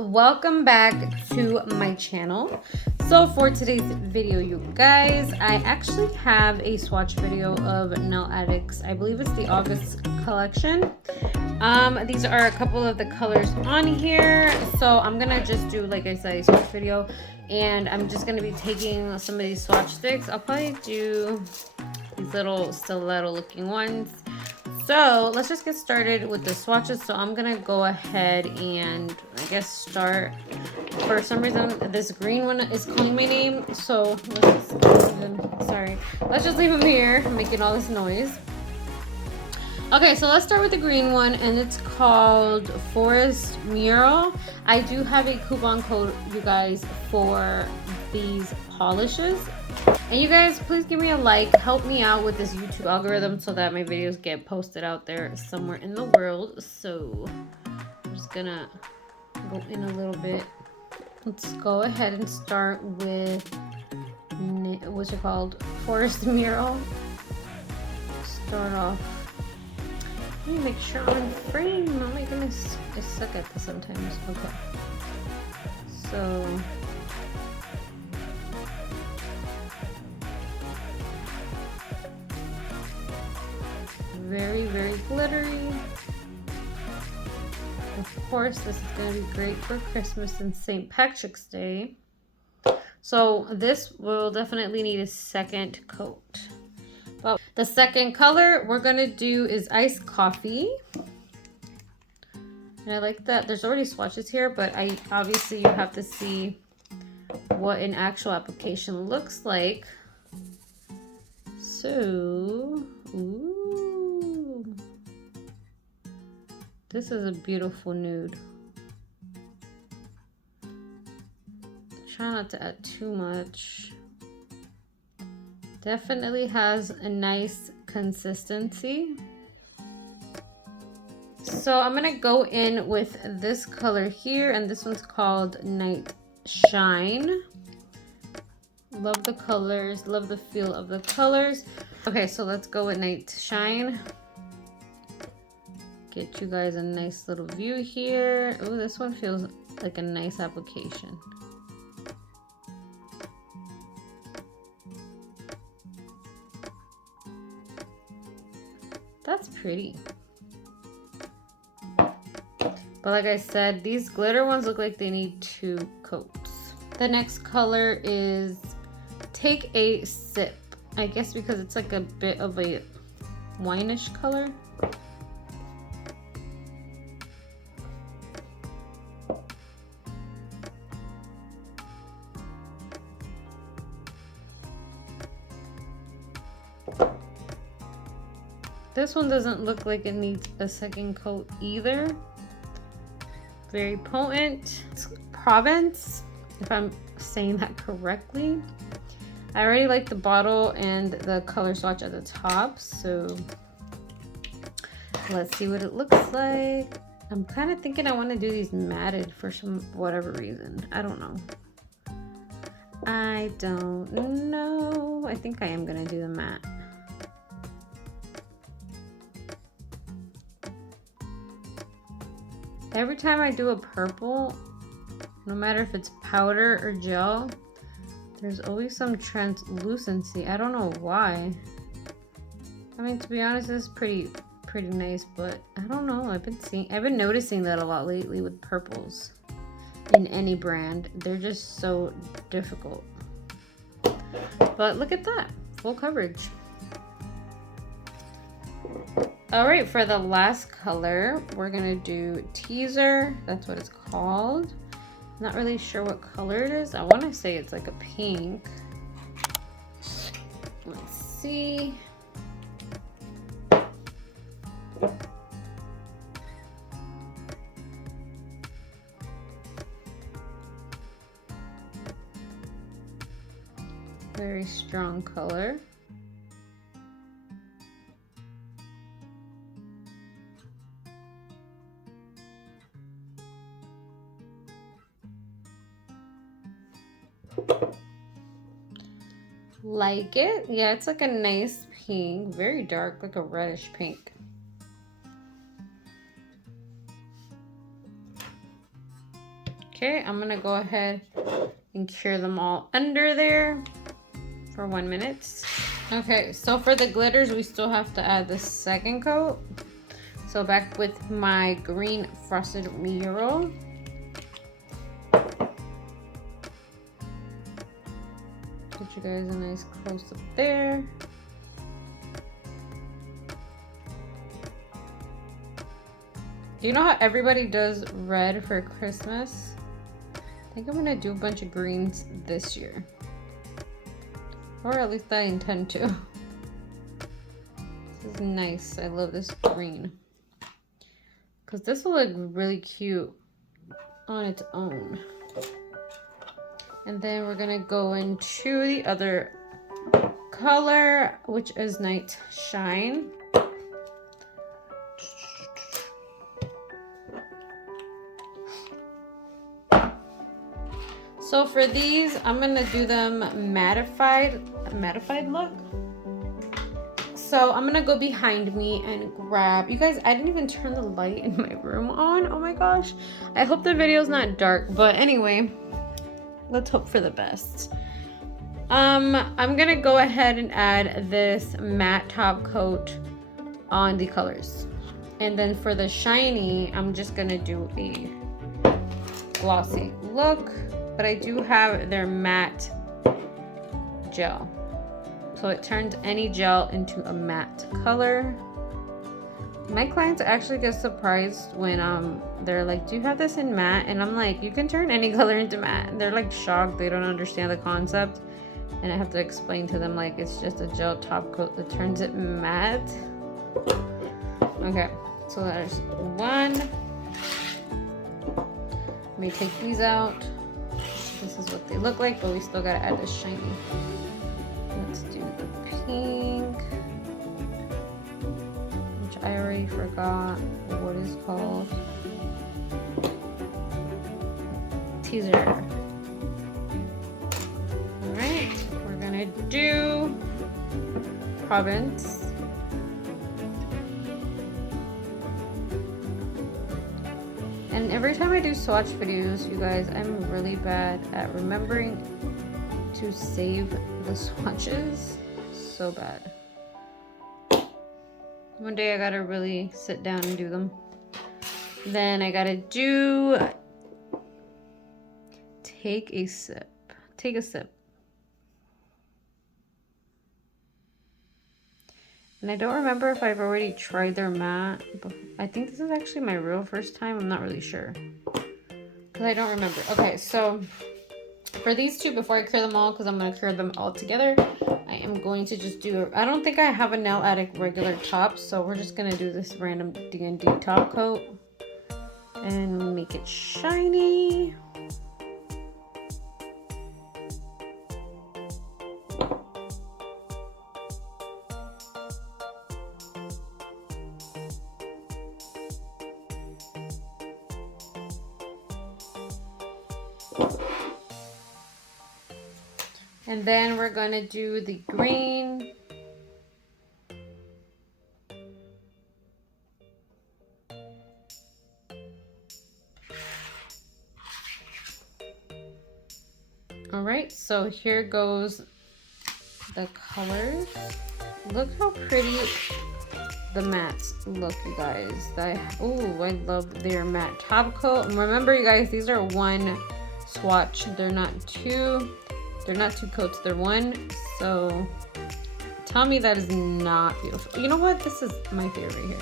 welcome back to my channel. So for today's video, you guys, I actually have a swatch video of nail addicts. I believe it's the August collection. These are a couple of the colors on here, so I'm gonna just do, like I said, a swatch video, and I'm just gonna be taking some of these swatch sticks. I'll probably do these little stiletto looking ones. So let's just get started with the swatches. So I'm gonna go ahead and I guess start. For some reason this green one is calling my name, so let's just leave him here making all this noise. Okay, so let's start with the green one, and it's called Forest Mural. I do have a coupon code, you guys, for these polishes. And you guys, please give me a like, help me out with this YouTube algorithm so that my videos get posted out there somewhere in the world. So I'm just gonna go in a little bit. Let's go ahead and start with what's it called? Forest Mural. Start off. Let me make sure I'm in frame. Oh my goodness, I suck at this sometimes. Okay, so very, very glittery. Of course, this is going to be great for Christmas and St. Patrick's Day. So this will definitely need a second coat. But the second color we're going to do is iced coffee. And I like that there's already swatches here, but obviously you have to see what an actual application looks like. So, ooh. This is a beautiful nude. Try not to add too much. Definitely has a nice consistency. So I'm gonna go in with this color here, and this one's called Night Shine. Love the colors, love the feel of the colors. Okay, so let's go with Night Shine. Get you guys a nice little view here. Oh, this one feels like a nice application. That's pretty. But like I said, these glitter ones look like they need 2 coats. The next color is Take a Sip. I guess because it's like a bit of a wineish color. This one doesn't look like it needs a second coat either. Very potent. It's Provence, if I'm saying that correctly. I already like the bottle and the color swatch at the top, so let's see what it looks like. I'm kind of thinking I want to do these matted for some whatever reason. I don't know. I don't know. I think I am gonna do the matte. Every time I do a purple, no matter if it's powder or gel, there's always some translucency. I don't know why. I mean, to be honest, this is pretty nice, but I don't know. I've been noticing that a lot lately with purples in any brand. They're just so difficult. But look at that, full coverage. All right, for the last color, we're gonna do Teaser. That's what it's called. Not really sure what color it is. I want to say it's like a pink. Let's see. Very strong color. Like it. Yeah, it's like a nice pink, very dark, like a reddish pink. Okay, I'm gonna go ahead and cure them all under there for 1 minute. Okay, so for the glitters, we still have to add the second coat. So back with my green frosted mural. Get you guys a nice close up there. Do you know how everybody does red for Christmas? I think I'm gonna do a bunch of greens this year. Or at least I intend to. This is nice. I love this green. Because this will look really cute on its own. And then we're gonna go into the other color, which is Night Shine. So for these, I'm gonna do them mattified look. So I'm gonna go behind me and grab, you guys, I didn't even turn the light in my room on. Oh my gosh. I hope the video's not dark, but anyway, let's hope for the best. I'm gonna go ahead and add this matte top coat on the colors. And then for the shiny, I'm just gonna do a glossy look, but I do have their matte gel. So it turns any gel into a matte color. My clients actually get surprised when they're like, do you have this in matte? And I'm like, you can turn any color into matte. And they're like shocked, they don't understand the concept. And I have to explain to them like it's just a gel top coat that turns it matte. Okay, so there's one. Let me take these out. This is what they look like, but we still gotta add this shiny. Let's do the pink, which I already forgot what is called. Teaser. All right, we're gonna do Province. And every time I do swatch videos, you guys, I'm really bad at remembering to save the swatches. So bad. One day I gotta really sit down and do them. Then I gotta do take a sip. Take a sip. And I don't remember if I've already tried their matte, but I think this is actually my real first time. I'm not really sure, because I don't remember. Okay, so for these two, before I cure them all, because I'm going to cure them all together, I am going to just do, I don't think I have a Nail Addict regular top, so we're just going to do this random D&D top coat and make it shiny. And then we're gonna do the green. All right, so here goes the colors. Look how pretty the mattes look, you guys. Oh, I love their matte top coat. And remember, you guys, these are one swatch. They're not two coats, they're one. So tell me that is not beautiful. You know what? This is my favorite here.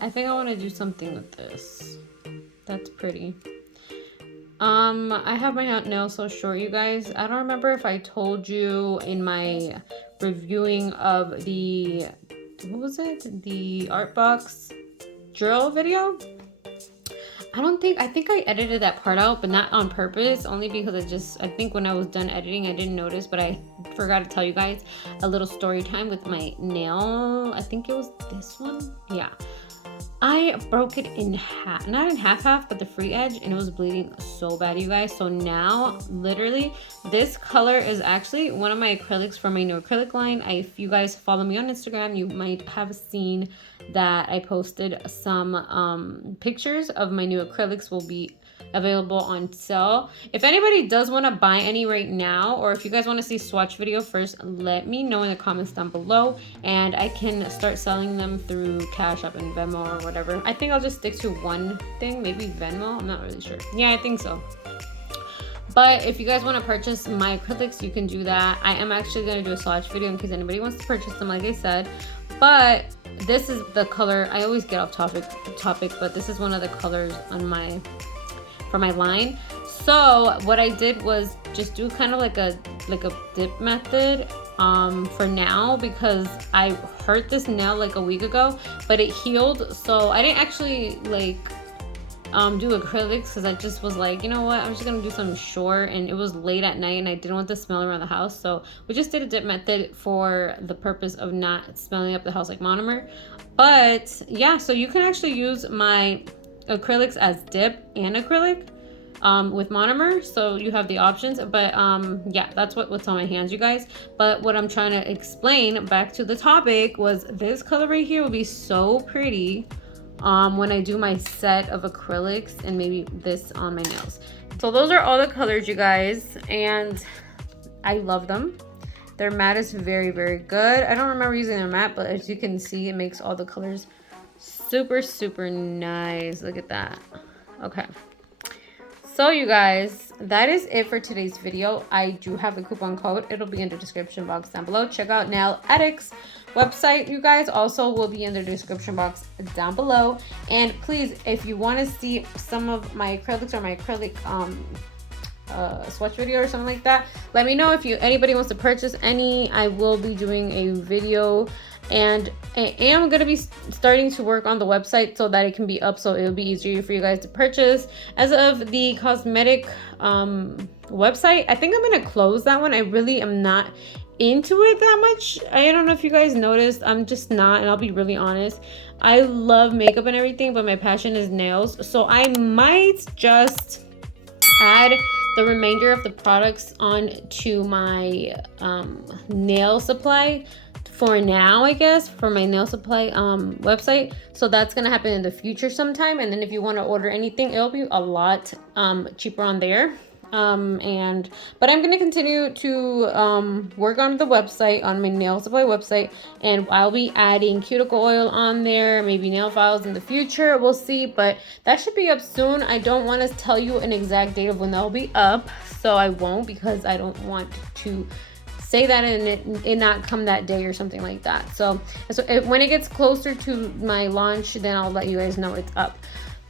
I think I want to do something with this. That's pretty. I have my nails so short, you guys. I don't remember if I told you in my reviewing of the, what was it? The art box drill video. I think I edited that part out, but not on purpose, only because I think when I was done editing, I didn't notice, but I forgot to tell you guys a little story time with my nail. I think it was this one. Yeah. I broke it in half, not in half, but the free edge, and it was bleeding so bad, you guys. So now, literally, this color is actually one of my acrylics from my new acrylic line. If you guys follow me on Instagram, you might have seen that I posted some pictures of my new acrylics. Will be available on sale. If anybody does want to buy any right now, or if you guys want to see swatch video first, let me know in the comments down below, and I can start selling them through Cash App and Venmo or whatever. I think I'll just stick to one thing, maybe Venmo. I'm not really sure. Yeah, I think so. But if you guys want to purchase my acrylics, you can do that. I am actually going to do a swatch video in case anybody wants to purchase them, like I said. But this is the color. I always get off topic, but this is one of the colors on for my line. So what I did was just do kind of like a dip method for now, because I hurt this nail like a week ago, but it healed. So I didn't actually like do acrylics, because I just was like, you know what, I'm just gonna do something short, and it was late at night and I didn't want the smell around the house, so we just did a dip method for the purpose of not smelling up the house like monomer. But yeah, so you can actually use my acrylics as dip and acrylic with monomer, so you have the options. But yeah, that's what's on my hands, you guys. But what I'm trying to explain, back to the topic, was this color right here will be so pretty when I do my set of acrylics, and maybe this on my nails. So those are all the colors, you guys, and I love them. Their matte is very, very good. I don't remember using their matte, but as you can see, it makes all the colors super, super nice. Look at that. Okay. So you guys, that is it for today's video. I do have a coupon code. It'll be in the description box down below. Check out Nail Addict's website, you guys. Also will be in the description box down below. And please, if you want to see some of my acrylics or my acrylic swatch video or something like that, let me know. If anybody wants to purchase any, I will be doing a video, and I am going to be starting to work on the website so that it can be up, so it'll be easier for you guys to purchase. As of the cosmetic website, I think I'm going to close that one. I really am not into it that much. I don't know if you guys noticed, I'm just not, and I'll be really honest. I love makeup and everything, but my passion is nails, so I might just add the remainder of the products onto my nail supply for now, I guess, for my nail supply website. So that's gonna happen in the future sometime, and then if you want to order anything, it'll be a lot cheaper on there. But I'm gonna continue to work on the website, on my nail supply website, and I'll be adding cuticle oil on there, maybe nail files in the future, we'll see, but that should be up soon. I don't want to tell you an exact date of when they'll be up, so I won't, because I don't want to say that and it not come that day or something like that. So when it gets closer to my launch, then I'll let you guys know it's up.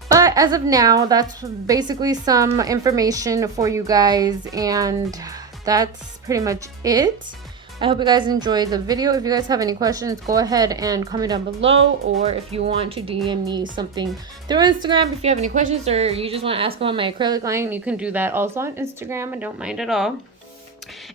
But as of now, that's basically some information for you guys, and that's pretty much it. I hope you guys enjoyed the video. If you guys have any questions, go ahead and comment down below, or if you want to DM me something through Instagram, if you have any questions, or you just want to ask about my acrylic line, you can do that also on Instagram. I don't mind at all.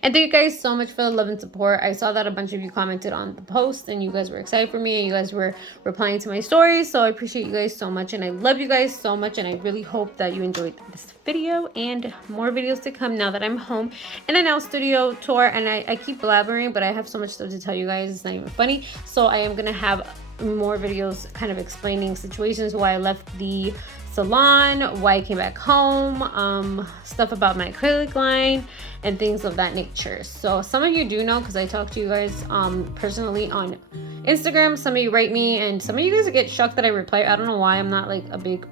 And thank you guys so much for the love and support. I saw that a bunch of you commented on the post, and you guys were excited for me, and you guys were replying to my stories, so I appreciate you guys so much, and I love you guys so much, and I really hope that you enjoyed this video and more videos to come now that I'm home in a nail studio tour. And I keep blabbering, but I have so much stuff to tell you guys, it's not even funny. So I am gonna have more videos kind of explaining situations, why I left the salon, why I came back home, stuff about my acrylic line, and things of that nature. So some of you do know, because I talk to you guys personally on Instagram. Some of you write me, and some of you guys get shocked that I reply. I don't know why. I'm not like a big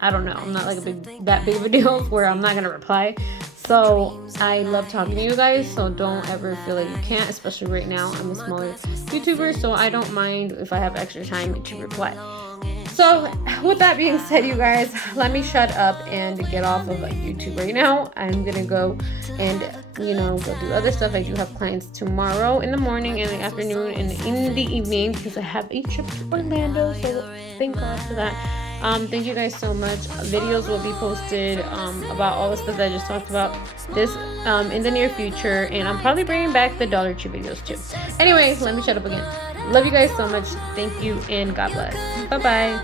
I don't know, I'm not like that big of a deal where I'm not gonna reply. So I love talking to you guys, so don't ever feel like you can't, especially right now. I'm a smaller YouTuber, so I don't mind if I have extra time to reply. So with that being said, you guys, let me shut up and get off of YouTube right now. I'm gonna go and, you know, go do other stuff. I do have clients tomorrow in the morning, in the afternoon, and in the evening, because I have a trip to Orlando, so thank God for that. Thank you guys so much. Videos will be posted about all the stuff that I just talked about this in the near future, and I'm probably bringing back the Dollar Tree videos too. Anyway, let me shut up again. Love you guys so much. Thank you, and God bless. Bye bye.